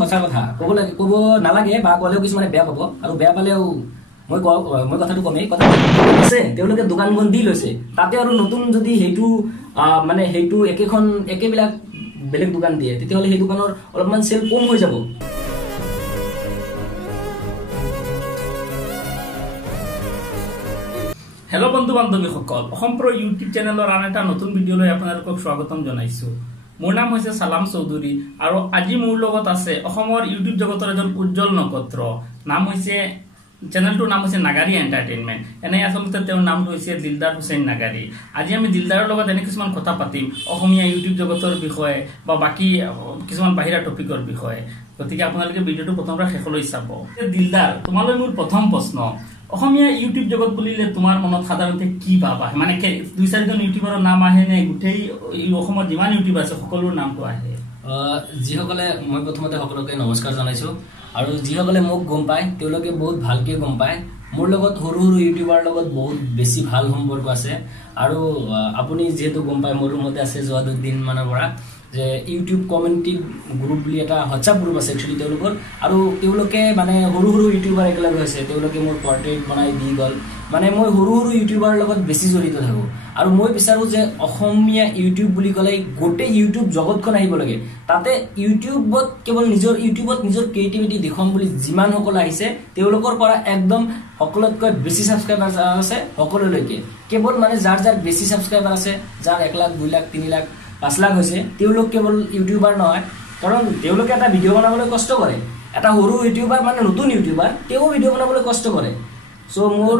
সঁচা কথা ক'ব নালাগে বা ক'লেও কিছুমানে বেয়া পাব আৰু বেয়া পালেও মই কথাটো কমেই কথা আছে তেওঁলোকে দোকানখন দি লৈছে তাতে আৰু নতুন যদি সেইটো মানে সেইটো একেবিলাক বেলেগ দোকান দিয়ে তেতিয়াহ'লে সেই দোকানৰ অলপমান চেল কম হৈ যাব। হেল্ল' বন্ধু বান্ধৱীসকল, অসম প্ৰ ইউটিউব চেনেলৰ আন এটা নতুন ভিডিঅ'লৈ আপোনালোকক স্বাগতম জনাইছো। মোৰ নাম হৈছে সালাম চৌধুৰী আৰু আজি মোৰ লগত আছে অসমৰ ইউটিউব জগতৰ এজন উজ্জ্বল নক্ষত্ৰ। চেনেলটোৰ নাম হৈছে নাগাৰী এণ্টাৰটেইনমেণ্ট। এনে আচলতে তেওঁৰ নামটো হৈছে দিলদাৰ হুছেইন নাগাৰী। আজি আমি দিলদাৰৰ লগত এনে কিছুমান কথা পাতিম অসমীয়া ইউটিউব জগতৰ বিষয়ে বা বাকী কিছুমান বাহিৰা টপিকৰ বিষয়ে। গতিকে আপোনালোকে ভিডিঅ'টো প্ৰথমৰ পৰা শেষলৈ চাব। দিলদাৰ, তোমালৈ মোৰ প্ৰথম প্ৰশ্ন, অসমীয়া ইউটিউব জগত বুলিলে তোমাৰ মনত সাধাৰণতে কি ভাব আহে? মানে 2-4জন ইউটিউবাৰৰ নাম আহে নে গোটেই অসমত যিমান ইউটিউব আছে সকলোৰ নামটো আহে? যিসকলে মই প্ৰথমতে সকলোকে নমস্কাৰ জনাইছো আৰু যিসকলে মোক গম পায় তেওঁলোকে বহুত ভালকে গম পায় মোৰ লগত সৰু ইউটিউবাৰ লগত বহুত বেছি ভাল সম্পৰ্ক আছে। আৰু আপুনি যিহেতু গম পায় মোৰ ৰুমতে আছে যোৱা 2 দিন মানৰ পৰা যে ইউটিউব কমিউনিটি গ্ৰুপ বুলি এটা হোৱাটছআপ গ্ৰুপ আছে একচুৱেলি তেওঁলোকৰ, আৰু তেওঁলোকে মানে সৰু ইউটিউবাৰ একেলগে হৈছে, তেওঁলোকে মোৰ পৰ্ট্ৰেইট বনাই দি গ'ল। মানে মই সৰু ইউটিউবাৰৰ লগত বেছি জড়িত থাকোঁ আৰু মই বিচাৰোঁ যে অসমীয়া ইউটিউব বুলি ক'লে গোটেই ইউটিউব জগতখন আহিব লাগে। তাতে ইউটিউবত কেৱল ইউটিউবত নিজৰ ক্ৰিয়েটিভিটি দেখুৱাম বুলি যিমানসকল আহিছে তেওঁলোকৰ পৰা একদম সকলোতকৈ বেছি ছাবস্ক্ৰাইবাৰ আছে সকলোলৈকে। কেৱল মানে যাৰ বেছি ছাবস্ক্ৰাইবাৰ আছে, যাৰ 1 লাখ 2 লাখ 3 লাখ 5 লাখ হৈছে, তেওঁলোক কেৱল ইউটিউবাৰ নহয়, কাৰণ তেওঁলোকে এটা ভিডিঅ' বনাবলৈ কষ্ট কৰে। এটা সৰু ইউটিউবাৰ মানে নতুন ইউটিউবাৰ, তেওঁ ভিডিঅ' বনাবলৈ কষ্ট কৰে। চ' মোৰ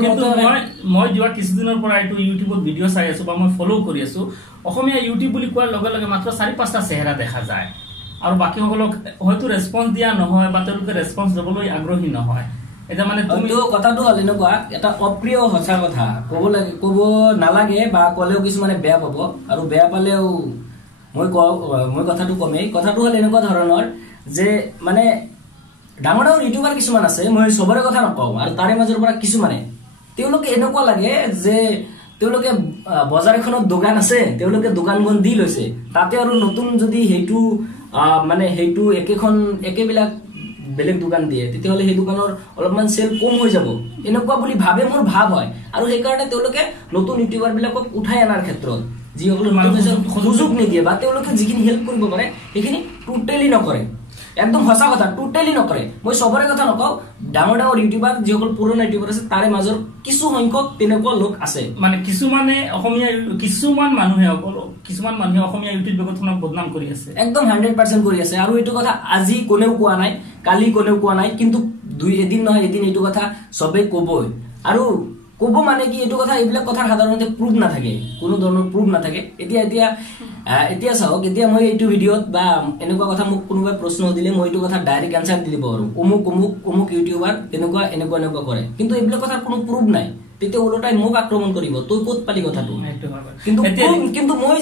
মই যোৱা কিছুদিনৰ পৰা এইটো ইউটিউবত ভিডিঅ' চাই আছো বা মই ফ'ল' কৰি আছো। অসমীয়া ইউটিউব বুলি কোৱাৰ লগে লগে মাত্ৰ 4-5টা চেহেৰা দেখা যায় আৰু বাকীসকলক হয়তো ৰেছপন্স দিয়া নহয় বা তেওঁলোকে ৰেছপন্স ল'বলৈ আগ্ৰহী নহয়। এতিয়া মানে কথাটো হ'ল এনেকুৱা, এটা অপ্ৰিয় সঁচা কথা ক'ব নালাগে বা ক'লেও কিছুমানে বেয়া পাব আৰু বেয়া পালেও মই কথাটো কমেই। কথাটো হ'ল এনেকুৱা ধৰণৰ যে মানে ডাঙৰ ইউটিউবাৰ কিছুমান আছে, মই চবৰে কথা নকওঁ, আৰু তাৰে মাজৰ পৰা কিছুমানে তেওঁলোকে এনেকুৱা লাগে যে তেওঁলোকে বজাৰ এখনত দোকান আছে, তেওঁলোকে দোকানখন দি লৈছে তাতে আৰু নতুন যদি সেইটো মানে সেইটো একেবিলাক বেলেগ দোকান দিয়ে তেতিয়াহ'লে সেই দোকানৰ অলপমান চেল কম হৈ যাব, এনেকুৱা বুলি ভাবে মোৰ ভাৱ হয়। আৰু সেইকাৰণে তেওঁলোকে নতুন ইউটিউবাৰ বিলাকক উঠাই অনাৰ ক্ষেত্ৰত যিসকলে সুযোগ নিদিয়ে বা তেওঁলোকে যিখিনি হেল্প কৰিব পাৰে সেইখিনি টোটেলি নকৰে। একদম সঁচা কথা, টোটেলি নকৰে। মই চবৰে কথা নকওঁ, ডাঙৰ ইউটিউবাৰ যিসকল পুৰণা ইউটিউবাৰ আছে তাৰে মাজৰ কিছু সংখ্যক তেনেকুৱা লোক আছে। মানে কিছুমান মানুহে অসমীয়া ইউটিউব জগতখনক বদনাম কৰি আছে, একদম 100% কৰি আছে। আৰু এইটো কথা আজি কোনেও কোৱা নাই, কালি কোনেও কোৱা নাই, কিন্তু এদিন নহয় এদিন এইটো কথা চবেই ক'বই। আৰু ক'ব মানে কি, এইটো কথা এইবিলাক কথাৰ সাধাৰণতে প্ৰুফ নাথাকে, কোনো ধৰণৰ প্ৰুফ নাথাকে। এতিয়া চাওক, এতিয়া মই এইটো ভিডিঅ'ত বা এনেকুৱা কথা মোক কোনোবাই প্ৰশ্ন দিলে মই এইটো কথা ডাইৰেক্ট এনচাৰ দি দিব পাৰোঁ, অমুক ইউটিউবাৰ এনেকুৱা কৰে, কিন্তু এইবিলাক কথাৰ কোনো প্ৰুফ নাই। তেতিয়া ওলোটাই মোক আক্ৰমণ কৰিব, তই ক'ত পালি কথাটো। কিন্তু মই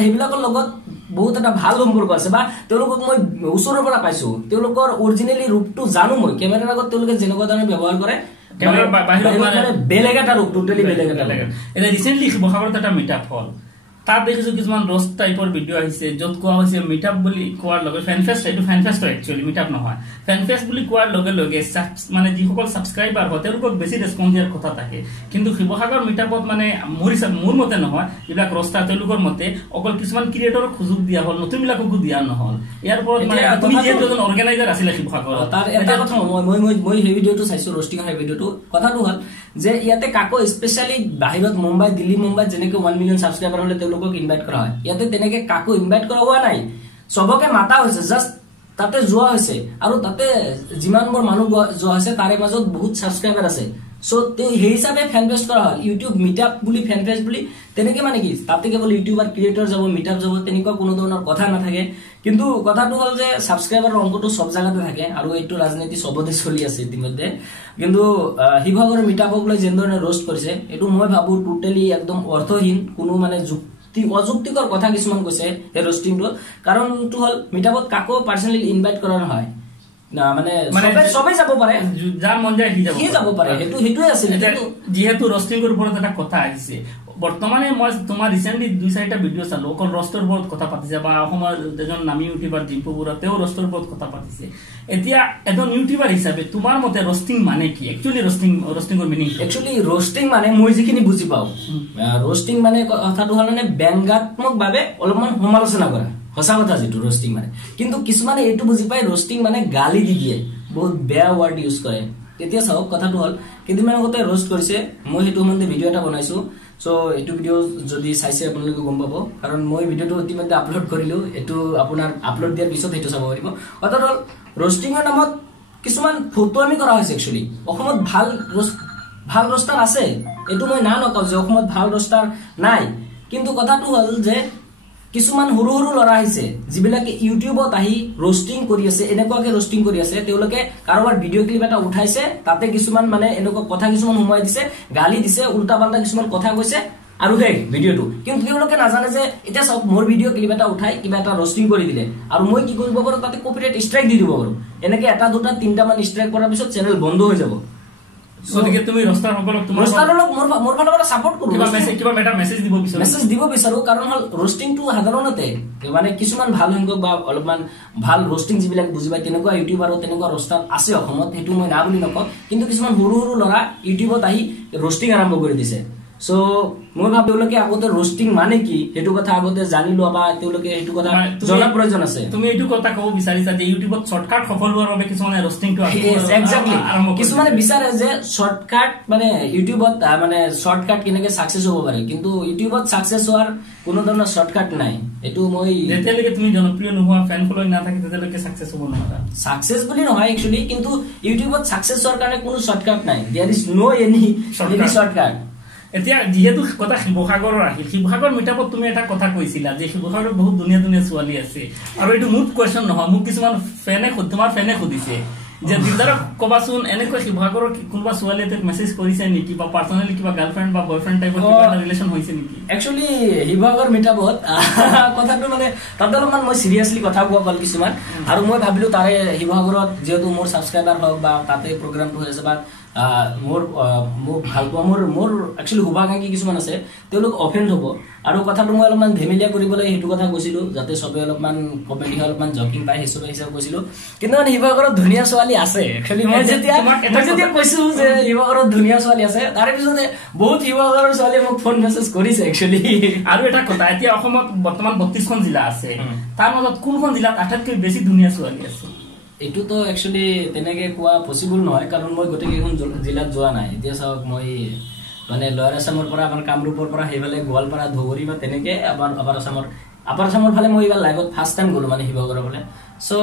সেইবিলাকৰ লগত বহুত এটা ভাল সম্পৰ্ক আছে বা তেওঁলোকক মই ওচৰৰ পৰা পাইছো, তেওঁলোকৰ অৰিজিনেলি ৰূপটো জানো মই। কেমেৰাৰ আগত তেওঁলোকে যেনেকুৱা ধৰণে ব্যৱহাৰ কৰে বেলেগ এটা ৰূপ, টোটেলি বেলেগ এটা। এতিয়া ৰিচেণ্টলি শিৱসাগৰত এটা মিটআপ হ'ল, তাত দেখিছো কিছুমান ৰষ্ট টাইপৰ ভিডিঅ' আহিছে য'ত কোৱা হৈছে মিটআপ বুলি কোৱাৰ লগে ফেনফেষ্ট, এইটো ফেনফেষ্ট হয় একচুৱেলি, মিটআপ নহয়। ফেনফেষ্ট বুলি কোৱাৰ লগে লগে মানে যিসকল ছাবস্ক্ৰাইবাৰ হয় তেওঁলোকক বেছি ৰেছপন্স দিয়াৰ কথা থাকে। কিন্তু শিৱসাগৰ মিটআপত মানে মোৰ মতে নহয়, যিবিলাক ৰষ্টাৰ তেওঁলোকৰ মতে অকল কিছুমান ক্ৰিয়েটৰক সুযোগ দিয়া হ'ল, নতুনবিলাককো দিয়া নহ'ল। ইয়াৰ ওপৰত মানে তুমি যিহেতু এজন অৰ্গেনাইজাৰ আছিলে শিৱসাগৰত, তাৰ এটা কথা মই সেই ভিডিঅ'টো চাইছো, ৰষ্টিং সেই ভিডিঅ'টো। কথাটো হ'ল যে ইয়াতে কাকো স্পেচিয়েলি বাহিৰত দিল্লী মুম্বাইত যেনেকে 1 মিলিয়ন ছাবস্ক্ৰাইবাৰ হ'লে তেওঁলোকক ইনভাইট কৰা হয়, ইয়াতে তেনেকে কাকো ইনভাইট কৰা হোৱা নাই। চবকে মাতা হৈছে, জাষ্ট তাতে যোৱা হৈছে, আৰু তাতে যিমানবোৰ মানুহ যোৱা হৈছে তাৰে মাজত বহুত ছাবস্ক্ৰাইবাৰ আছে। চ' সেই হিচাপে ফেনফেষ্ট কৰা হয়। ইউটিউব মিটআপ বুলি ফেনফেষ্ট বুলি তেনেকে মানে কি, তাতে কেৱল ইউটিউবাৰ ক্ৰিয়েটৰ যাব, মিটআপ যাব, তেনেকুৱা কোনো ধৰণৰ কথা নাথাকে। কিন্তু কথাটো হ'ল যে ছাবস্ক্ৰাইবাৰৰ অংকটো চব জাগাতে থাকে, আৰু এইটো ৰাজনীতি চবতে চলি আছে ইতিমধ্যে। কিন্তু শিৱসাগৰৰ মিটআপক লৈ যেনেধৰণে ৰোষ্ট কৰিছে, এইটো মই ভাবো টোটেলি একদম অৰ্থহীন, কোনো মানে অযুক্তিকৰ কথা কিছুমান কৈছে সেই ৰোষ্টিংটোত। কাৰণটো হ'ল মিটআপত কাকো পাৰ্চনেলি ইনভাইট কৰা নহয়, মানে সবেই যাব পাৰে, যাৰ মন যায় সি যাব পাৰে, সেইটোৱে আছিল। যিহেতু ৰষ্টিংৰ ওপৰত এটা কথা আহিছে, বৰ্তমানে মই তোমাৰ ৰিসেন্টলি 2-4টা ভিডিঅ' চালো অকল ৰষ্টৰ ওপৰত কথা পাতিছে বা অসমৰ এজন নামী ইউটিউবাৰ ডিম্পু বৰুৱা তেওঁ ৰষ্টৰ ওপৰত কথা পাতিছে এতিয়া এজন ইউটিউবাৰ হিচাপে তোমাৰ মতে ৰষ্টিং মানে কি একচুয়ালি ৰষ্টিংৰ মিনিং একচুয়ালি ৰোস্টিং মানে মই যিখিনি বুজি পাও ৰোস্টিং মানে কথাটো হল মানে ব্যঙ্গাত্মক ভাবে অলপমান সমালোচনা কৰা হসা কথা যেটো রোস্টিং মানে কিন্তু কিছুমানে এটো বুজি পায় রোস্টিং মানে গালি দি দিয়ে বহুত বেয়া ওয়ার্ড ইউজ কৰে তেতিয়া চাওক কথাটো হল কেদিনমান আগতে ৰোস্ট কৰিছে মই হেতু সম্বন্ধে ভিডিও এটা বনাইছো সো এটো ভিডিও যদি চাইছে আপোনালোকে গম পাব কাৰণ মই ভিডিওটো ইতিমধ্যে আপলোড কৰিলো এটো আপোনাৰ আপলোড দিয়াৰ পিছত হেতু চাব পাৰিব কথাটো হল ৰোস্টিংৰ নামত কিছুমান ফটোমি কৰা হৈছে একচুয়ালি অসমত ভাল রোস্টার আছে এটো মই না নকও যে অসমত ভাল রোস্টার নাই কিন্তু কথাটো হল যে কিছুমান হৰু হৰু লৰা আহিছে যিবিলাকে ইউটিউবত আহি ৰোস্টিং কৰি আছে এনেকুৱাকে ৰোস্টিং কৰি আছে তেওঁলোকে কাৰোবাৰ ভিডিও ক্লিপ এটা উঠাইছে তাতে কিছুমান মানে এনেকুৱা কথা কিছুমান সোমাই দিছে গালি দিছে উল্টা পাল্টা কিছুমান কথা কৈছে আৰু হে ভিডিওটো কিন্তু তেওঁলোকে নাজানে যে এটা সব মোৰ ভিডিও ক্লিপ এটা উঠাই কিবা এটা ৰোস্টিং কৰি দিলে আৰু মই কি কৰিব পাৰো তাতে কপিৰাইট ষ্ট্ৰাইক দি দিব পাৰো এনেকে এটা দুটা তিনটা মান ষ্ট্ৰাইক কৰাৰ পিছত চেনেল বন্ধ হৈ যাব সদিকে তুমি ৰস্টাৰ সকলক তোমাৰ ৰস্টাৰলক মোৰ ফালৰ পৰা সাপোৰ্ট কৰো কিবা এটা মেসেজ দিব বিচাৰো কাৰণ হল ৰোস্টিং টু সাধাৰণতে মানে কিছুমান ভাল সংখ্যক বা অলপমান ভাল ৰোস্টিং যিবিলাক বুজি পায় তেনেকুৱা ইউটিউবাৰ আৰু তেনেকুৱা ৰস্টাৰ আছে অসমত হেতু মই না বুলি নকওঁ কিন্তু কিছুমান সৰু সৰু লৰা ইউটিউবত আহি ৰোস্টিং আৰম্ভ কৰি দিছে সো মই ভাবো তেওঁলোকে আগতে ৰোস্টিং মানে কি হেতু কথা আগতে জানি লোৱা বা তেওঁলোকে হেতু কথা জনা প্ৰয়োজন আছে তুমি এইটো কথা কব বিচাৰিছা যে ইউটিউবত শৰ্টকাট সফল হোৱাৰ বাবে কিছুমানে ৰোস্টিংটো এক্স্যাক্টলি কিছুমানে বিচাৰে যে শৰ্টকাট মানে ইউটিউবত মানে শৰ্টকাট কেনেকে সাকসেস হ'ব পাৰে কিন্তু ইউটিউবত সাকসেস হোৱাৰ কোনো ধৰণৰ শৰ্টকাট নাই এটো মই যেতিয়ালৈকে তুমি জনপ্ৰিয় নোহোৱা ফ্যান ফলোইং না থাকে তেতিয়ালৈকে সাকসেস হ'ব নোৱাৰা সাকসেস বুলি নহয় একচুয়ালি কিন্তু ইউটিউবত সাকসেস হোৱাৰ কাৰণে কোনো শৰ্টকাট নাই there is no any shortcut এতিয়া যেহেতু কথা শিৱসাগৰৰ আহিল শিৱসাগৰ মিটাপত তুমি এটা কথা কৈছিলা যে শিৱসাগৰত বহুত ধুনীয়া ধুনীয়া ছোৱালী আছে আৰু এইটো মোৰ কোৱেশ্চন নহয় মোক কিছুমান তোমাৰ ফেনে সুধিছে যে দিদাৰক কবাচোন এনেকৈ শিৱসাগৰৰ কোনোবা ছোৱালীয়ে তাক মেসেজ কৰিছে নেকি বা পাৰ্সোনালি কিবা গাৰ্লফ্ৰেণ্ড বা বয়ফ্ৰেণ্ড টাইপৰ কিবা এটা ৰিলেচন হৈছে নেকি একচুয়ালি শিৱসাগৰ মিটাপত কথাটো মানে তাতে অলপমান মই সিৰিয়াসলি কথা কোৱা গল কিছুমান আৰু মই ভাবিলো তাৰে শিৱসাগৰত যেহেতু মোৰ সাবস্ক্ৰাইবাৰ হওক বা তাতে প্ৰগ্ৰামটো হৈ আছে বা মোৰ ভাল পোৱা মোৰ একচুয়ালি শুভাকাংক্ষী কিছুমান আছে তেওঁলোক অফেন্ড হ'ব আৰু কথাটো মই অলপমান ধেমেলিয়া কৰিবলৈ হেতু কথা কৈছিলো যাতে সবে অলপমান কমেডি অলপমান জকিং পাই হিচাপে কৈছিলো কিন্তু মানে শিৱসাগৰত ধুনীয়া ছোৱালী আছে একচুয়ালি মই যেতিয়া কৈছো যে শিৱসাগৰত ধুনীয়া ছোৱালী আছে তাৰে পিছতে বহুত শিৱসাগৰৰ ছোৱালীয়ে মোক ফোন মেছেজ কৰিছে একচুয়ালি আৰু এটা কথা এতিয়া অসমত বৰ্তমান 32খন জিলা আছে তাৰ মাজত কোনখন জিলাত আটাইতকৈ বেছি ধুনীয়া ছোৱালী আছে এটো তো একচুয়ালি তেনেকে কোৱা পসিবল নহয় কাৰণ মই গটে কেখন জিলাত যোৱা নাই এতিয়া চাওক মই মানে লয়াৰ আসামৰ পৰা আমাৰ কামৰূপৰ পৰা হেইফালে গোৱালপাৰা ধুবুৰী বা তেনেকে আপাৰ আসামৰ ফালে মই ইবাৰ লাইভত ফাৰ্স্ট টাইম গলো মানে শিৱসাগৰৰ ফালে সো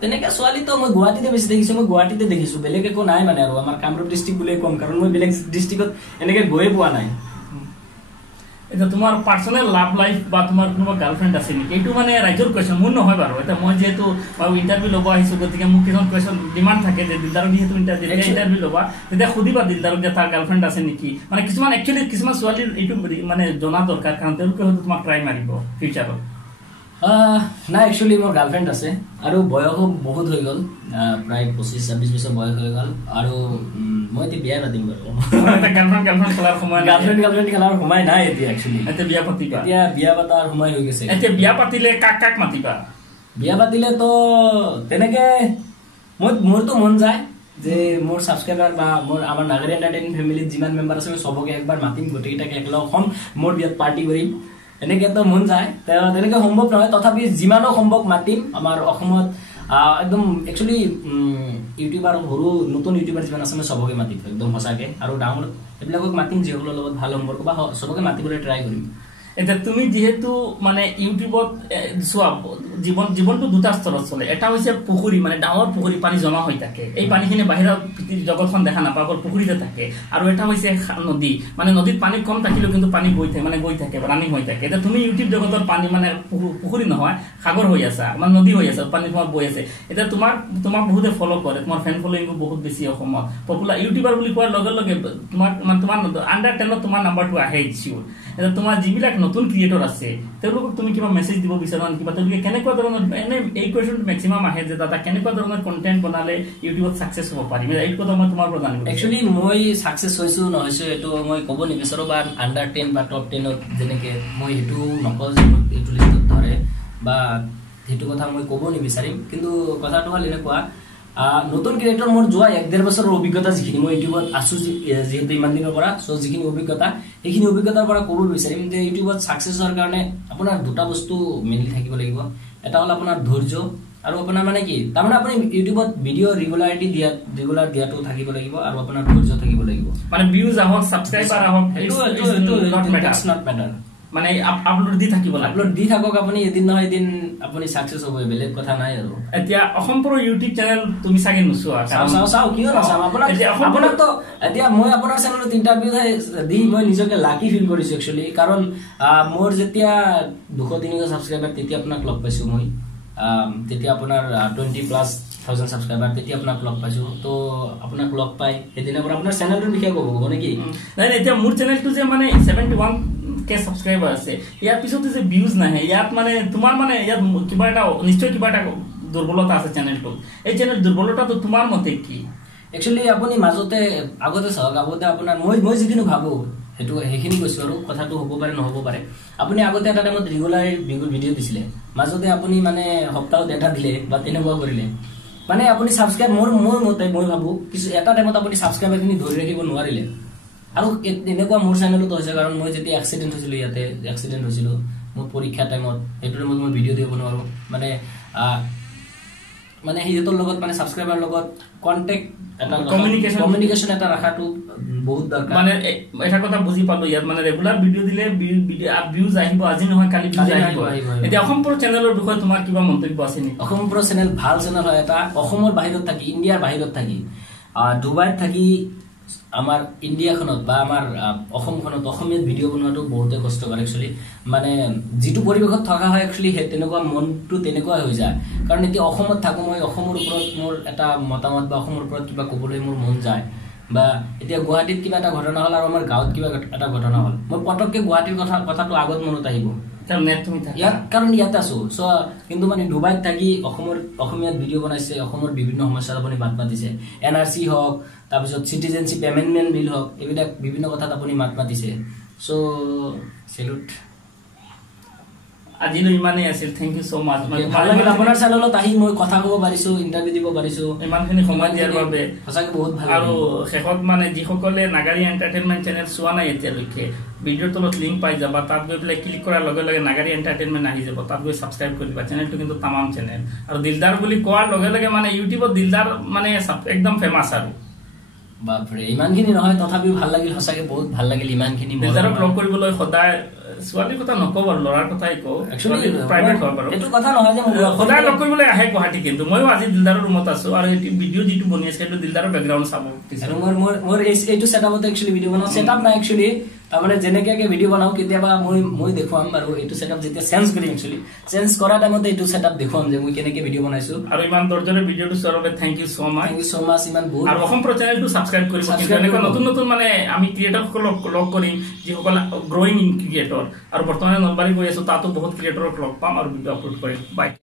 তেনেকে ছোৱালী তো মই গুৱাহাটীতে বেছি দেখিছো মই গুৱাহাটীতে দেখিছো বেলেগ একো নাই মানে আৰু আমাৰ কামৰূপ ডিস্ট্ৰিক্ট বুলি কম কাৰণ মই বেলেগ ডিস্ট্ৰিক্টত এনেকে গৈ পোৱা নাই এটা তোমাৰ পাৰ্সোনাল লাভ লাইফ বা তোমাৰ কোনো গাৰ্লফ্ৰেন্ড আছে নেকি এইটো মানে ৰাইজৰ কোৱেশ্চন মোৰ নহয় বাৰু এটা মই যেহেতু ইন্টাৰভিউ ল'ব আহিছো গতিকে মোক কিছুমান কোৱেশ্চন ডিমান্ড থাকে যে দিলদাৰক যেহেতু ইন্টাৰভিউ ল'বা তেতিয়া সুধিবা দিলদাৰক যে তাৰ গাৰ্লফ্ৰেন্ড আছে নেকি মানে কিছুমান একচুয়ালি কিছুমান ছোৱালীৰ এইটো মানে জনা দৰকাৰ কাৰণ তেওঁলোকে হয়তো তোমাক ট্ৰাই মাৰিব ফিউচাৰত না একচুয়ালি মোৰ গাৰ্লফ্ৰেন্ড আছে আৰু বয়স বহুত হৈ গল প্ৰায় 25-26 বছৰ বয়স হৈ গল আৰু মই তে বিয়া পাতিম বাৰু এটা গাৰ্লফ্ৰেন্ড খেলাৰ সময় গাৰ্লফ্ৰেন্ড খেলাৰ সময় নাই এতিয়া একচুয়ালি এতিয়া বিয়া পাতিবা এতিয়া বিয়া পাতাৰ সময় হৈ গৈছে এতিয়া বিয়া পাতিলে কাক মাতিবা বিয়া পাতিলে তো তেনেকে মোৰতো মন যায় যে মোৰ সাবস্ক্ৰাইবাৰ বা মোৰ আমাৰ নাগৰি এন্টাৰটেইনমেন্ট ফ্যামিলিত যিমান মেম্বাৰ আছে সবকে একবাৰ মাতিম গোটেইটাকে একলগ হম মোৰ বিয়াত পাৰ্টি কৰিম এনেকে তো মন যায় তেনেকে সম্ভৱ নহয় তথাপি যিমানো সম্ভৱ মাতিম আমাৰ অসমত একদম একচুয়ালি ইউটিউবাৰ হৰু নতুন ইউটিউবাৰ যিমান আছে সবকে মাতিম একদম সঁচাকে আৰু ডাঙৰ এবিলাকক মাতিম যিসকলৰ লগত ভাল সম্পৰ্ক বা সবকে মাতিবলৈ ট্ৰাই কৰিম এটা তুমি যেহেতু মানে ইউটিউবত সোয়া জীবনটো দুটা স্তৰত চলে এটা হৈছে পুখুৰী মানে ডাঙৰ পুখুৰী পানী জমা হৈ থাকে এই পানীখিনি বাহিৰৰ জগতখন দেখা নাপায় অকল পুখুৰীতে থাকে আৰু এটা হৈছে নদী মানে নদীত পানী কম থাকিলেও কিন্তু পানী গৈ থাকে ৰানিং হৈ থাকে এটা তুমি ইউটিউব জগতৰ পানী মানে পুখুৰী নহয় সাগৰ হৈ আছে মানে নদী হৈ আছে পানী তোমাৰ বৈ আছে এটা তোমাক বহুতে ফলো কৰে তোমাৰ ফ্যান ফলোইংও বহুত বেছি অসমত পপুলাৰ ইউটিউবাৰ বুলি কোৱাৰ লগে লগে তোমাৰ আন্ডাৰ 10 তোমাৰ নাম্বাৰটো আহে চিউৰ এতিয়া তোমাৰ যিবিলাক নতুন ক্ৰিয়েটৰ আছে তেওঁলোকক তুমি কিবা মেছেজ দিব বিচাৰা কিবা তেওঁলোকে কেনেকুৱা ধৰণৰ এনে এই কুৱেশ্যনটো মেক্সিমাম আহে যে দাদা কেনেকুৱা ধৰণৰ কণ্টেণ্ট বনালে ইউটিউবত ছাকচেছ হ'ব পাৰিম এই কথা মই তোমাৰ পৰা জানিব একচুৱেলি মই ছাকচেছ হৈছো নহৈছো এইটো মই ক'ব নিবিচাৰো বা আণ্ডাৰ 10 বা টপ 10 যেনেকে মই সেইটো নকওঁ যে মোক এইটো লিষ্টত ধৰে বা সেইটো কথা মই ক'ব নিবিচাৰিম কিন্তু কথাটো হ'ল এনেকুৱা নতুন ক্ৰিয়েটৰ মোৰ যোৱা 1.5 বছৰৰ অভিজ্ঞতা যিখিনি মই ইউটিউবত আছো যিহেতু ইমান দিনৰ পৰা সো যিখিনি অভিজ্ঞতা এইখিনি অভিজ্ঞতাৰ পৰা ক'ব বিচাৰিম যে ইউটিউবত ছাকচেছৰ কাৰণে আপোনাৰ দুটা বস্তু মিলি থাকিব লাগিব এটা হ'ল আপোনাৰ ধৈৰ্য আৰু আপোনাৰ মানে কি তাৰমানে আপুনি ইউটিউবত ভিডিঅ' ৰেগুলাৰ দিয়াটো থাকিব লাগিব আৰু আপোনাৰ ধৈৰ্য থাকিব লাগিব মানে ভিউজ আহক সাবস্ক্ৰাইবাৰ আহক এইটো নট মেটাৰ মানে আপলোড দি থাকিব আপলোড দি থাকক আপুনি এদিন নহয় এদিন আপুনি সাকসেস হ'ব বেলেগ কথা নাই আৰু এতিয়া অসম প্ৰ ইউটিউব চেনেল তুমি চাগে নুচোৱা চাও কিয় নাচাম আপোনাক তো এতিয়া মই আপোনাৰ চেনেলত ইন্টাৰভিউ দি মই নিজকে লাকি ফিল কৰিছো একচুয়ালি কাৰণ মোৰ যেতিয়া 200-300 সাবস্ক্ৰাইবাৰ তেতিয়া আপোনাক লগ পাইছো মই তেতিয়া আপোনাৰ 20,000+ সাবস্ক্ৰাইবাৰ তেতিয়া আপোনাক লগ পাইছো তো আপোনাক লগ পাই এদিনৰ পৰা আপোনাৰ চেনেলটোৰ বিষয়ে ক'ব নেকি নাই এতিয়া মোৰ চেনেলটো যে মানে 71K সাবস্ক্ৰাইবাৰ আছে ইয়াৰ পিছতে যে ভিউজ নাহে ইয়াত মানে তোমাৰ মানে ইয়াত কিবা এটা নিশ্চয় কিবা এটা দুৰ্বলতা আছে চেনেলটো এই চেনেল দুৰ্বলতাটো তোমাৰ মতে কি একচুয়ালি আপুনি মাজতে আগতে চাওক আগতে আপোনাৰ মই যিখিনি ভাবো হেতু হেখিনি কৈছো আৰু কথাটো হ'ব পাৰে নহ'ব পাৰে আপুনি আগতে এটা টাইমত ৰেগুলাৰ ভিডিঅ' দিছিলে মাজতে আপুনি মানে সপ্তাহত এটা দিলে বা তেনেকুৱা কৰিলে মানে আপুনি সাবস্ক্ৰাইব মোৰ মতে মই ভাবো কিছু এটা টাইমত আপুনি সাবস্ক্ৰাইবাৰখিনি ধৰি ৰাখিব নোৱাৰিলে আৰু এনেকুৱা মোৰ চেনেলত হৈছে কাৰণ মই যেতিয়া এক্সিডেন্ট হৈছিল ইয়াতে এক্সিডেন্ট হৈছিল মোৰ পৰীক্ষা টাইমত সেইটো টাইমত মই ভিডিঅ' দিব নোৱাৰো মানে হিজতৰ লগত মানে সাবস্ক্ৰাইবাৰ লগত কন্টাক্ট এটা কমিউনিকেশন এটা ৰাখাটো বহুত দৰকাৰ মানে এটা কথা বুজি পালো ইয়াত মানে ৰেগুলাৰ ভিডিঅ' দিলে ভিউজ আহিব আজি নহয় কালি ভিউজ আহিব এতিয়া অসম প্ৰ চেনেলৰ বিষয়ে তোমাৰ কিবা মন্তব্য আছে নেকি অসম প্ৰ চেনেল ভাল চেনেল হয় এটা অসমৰ বাহিৰত থাকি ইণ্ডিয়াৰ বাহিৰত থাকি ডুবাইত থাকি আমাৰ ইণ্ডিয়াখনত বা আমাৰ অসমখনত অসমীয়া ভিডিঅ' বনোৱাটো বহুতে কষ্টকৰ একচুয়ালি মানে যেটো পৰিবেশত থকা হয় একচুয়ালি তেনেকুৱা মনটো তেনেকুৱা হৈ যায় কাৰণ এতিয়া অসমত থাকো মই অসমৰ ওপৰত মোৰ এটা মতামত বা অসমৰ ওপৰত কিবা ক'বলৈ মোৰ মন যায় বা এতিয়া গুৱাহাটীত কিবা এটা ঘটনা হ'ল আৰু আমাৰ গাঁৱত কিবা এটা ঘটনা হ'ল মই পটককে গুৱাহাটীৰ কথাটো আগত মনত আহিব কাৰণ ইয়াত আছো সো কিন্তু মানে ডুবাইত থাকি অসমীয়াত ভিডিঅ' বনাইছে অসমৰ বিভিন্ন সমস্যাৰ আপুনি মাত মাতিছে এনআৰসি হওক তাৰপিছত সিটিজেনশিপ এমেন্ডমেন্ট বিল হওক এইবিলাক বিভিন্ন কথাত আপুনি মাত মাতিছে সো সেলুট আজিলৈ ইমানেই আছিল থ্যাংক ইউ সো মাচ ভাল লাগিল আপোনাৰ চেনেলত আহি মই কথা ক'ব পাৰিছো ইন্টাৰভিউ দিব পাৰিছো ইমানখিনি সময় দিয়াৰ বাবে সঁচাকৈ বহুত ভাল আৰু শেষত মানে যিসকলে নাগাৰী এন্টাৰটেইনমেন্ট চেনেল চোৱা নাই এতিয়ালৈকে ভিডিঅ'ৰ তলত লিংক পাই যাবা তাত গৈ পেলাই ক্লিক কৰাৰ লগে লগে নাগাৰী এন্টাৰটেইনমেন্ট আহি যাব তাত গৈ সাবস্ক্ৰাইব কৰিবা চেনেলটো কিন্তু তামাম চেনেল আৰু দিলদাৰ বুলি কোৱাৰ লগে লগে মানে ইউটিউবত দিলদাৰ মানে একদম ফেমাস আৰু বাপৰে ইমানখিনি নহয় তথাপিও ভাল লাগিল সঁচাকৈ বহুত ভাল লাগিল ইমানখিনি দিলদাৰক লগ কৰিবলৈ সদায় ছোৱালীৰ কথা নকব আৰু ল'ৰাৰ কথাই কওঁ একচুৱেলি প্ৰাইভেট হয় বাৰু এইটো কথা নহয় যে সদায় লগ কৰিবলৈ আহে গুৱাহাটী কিন্তু ময়ো আজি দিলদাৰৰ ৰুমত আছো আৰু এই ভিডিঅ' যিটো বনি আছে সেইটো দিলদাৰৰ বেকগ্ৰাউণ্ড চাব আৰু মোৰ এইটো ছেটআপত একচুৱেলি ভিডিঅ' বনাওঁ ছেটআপ নাই একচুৱেলি তাৰমানে যেনেকৈ ভিডিঅ' বনাওঁ কেতিয়াবা মই দেখুৱাম আৰু এইটো ছেটআপ যেতিয়া চেঞ্জ কৰিম একচুৱেলি চেঞ্জ কৰা টাইমতে এইটো ছেটআপ দেখুৱাম যে মই কেনেকৈ ভিডিঅ' বনাইছো আৰু ইমান দৰ্জৰে ভিডিঅ'টো চোৱাৰ বাবে থ্যাংক ইউ সো মাচ ইমান বহুত আৰু অসম প্ৰ চেনেলটো সাবস্ক্ৰাইব কৰিব কিন্তু এনেকুৱা নতুন নতুন মানে আমি ক্ৰিয়েটৰসকলক লগ কৰিম যিসকল গ্ৰয়িং ক্ৰিয়েটৰ আৰু বৰ্তমানে নলবাৰী গৈ আছো তাতো বহুত ক্ৰিয়েটৰক লগ পাম আৰু ভিডিঅ' আপলোড কৰিম বাই